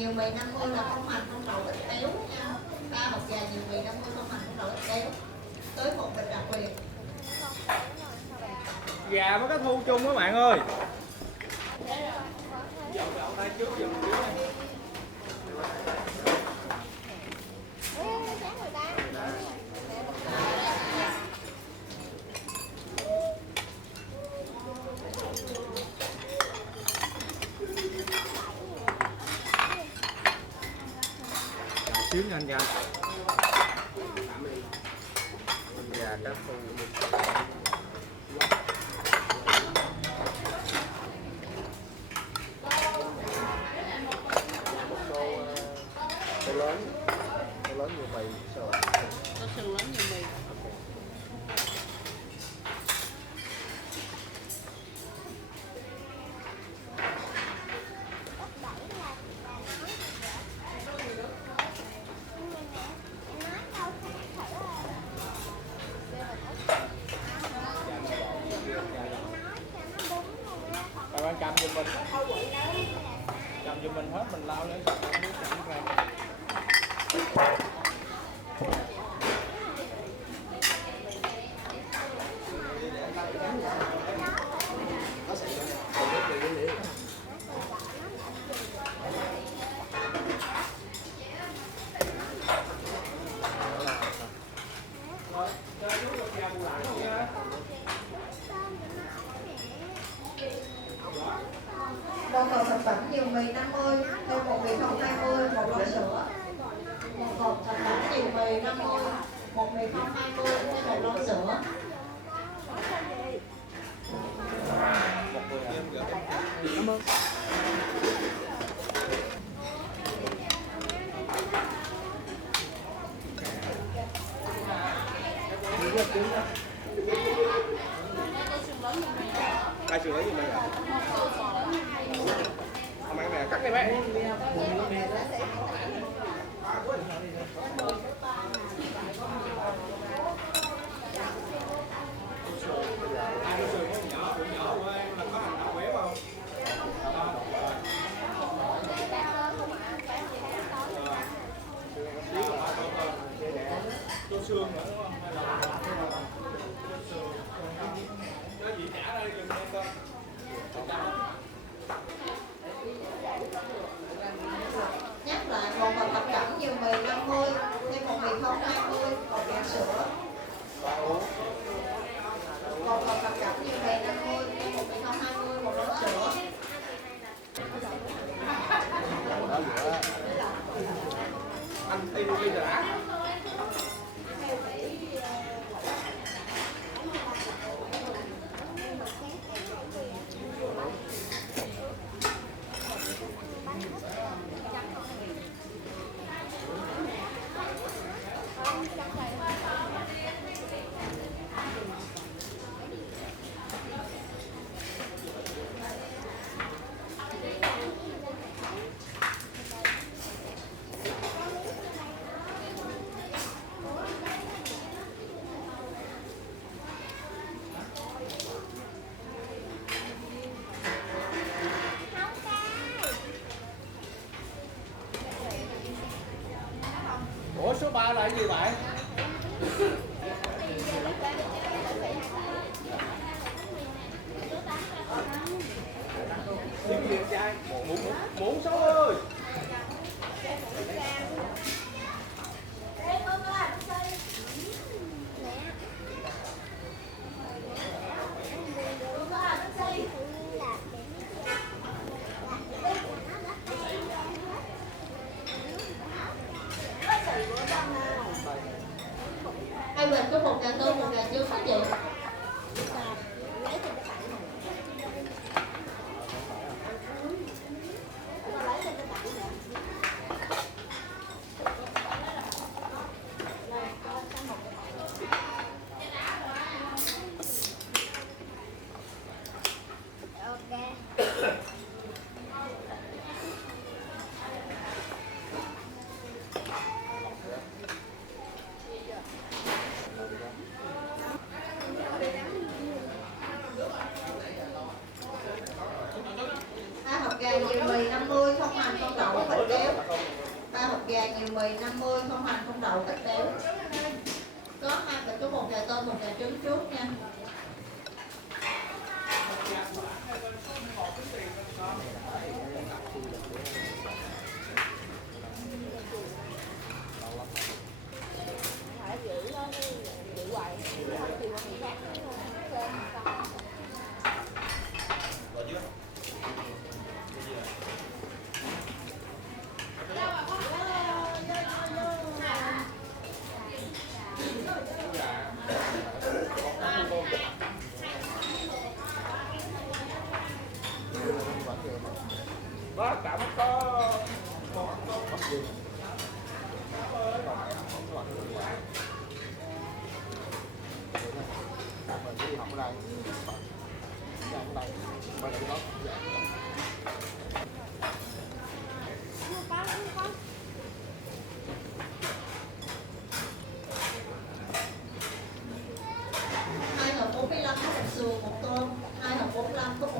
nhiều mì 50 là không hành không đậu ít béo nha. 3 hộp gà nhiều mì 50 không hành không đậu ít béo. Tới một bịch đặc liền. Gà mới có thu chung các bạn ơi. Dọn tay trước dọn trước. Xíu nha anh Gà. Gà cá thu. Tô lớn nhiều mì sao ạ? Tô sườn lớn nhiều mì. Bạn cầm giùm mình. Cầm giùm mình hết mình lau lên sạch nước chảy ra. Một hộp thực phẩm nhiều mì 50, thêm một mì không 20, một lon sữa. Một hộp thực phẩm nhiều mì 50, một mì không 20, thêm một lon sữa. Cảm ơn. Hai sườn lớn như vậy à? Không ăn này cắt đi bé. Tô xương nữa đúng không? Hay là nó chỉ trả ra dùm em con. Nhắc lại một hộp thực phẩm nhiều mì 50, thêm một mì không 20, một lon sữa. Một hộp thực phẩm nhiều mì 50, thêm một mì không 20, một lon sữa. Anh đi đi đã. Ủa số 3 là cái gì bạn? Những gì trai? Muốn số ơi. Hai bình có một gà tôm, một gà trứng hả chị? gà nhiều mì 50, không hành không đậu ít béo. Có 2 phải có 1 gà tôm, 1 gà trứng trước nha. phải giữ nó giữ hoài thì qua người khác nó lên sao. Rồi chưa? Bác cảm có mình đi học ở đây đi học ở đây bên đây đó Hai hộp 45 có 1 sườn 1 tôm, 2 hộp 45 có 1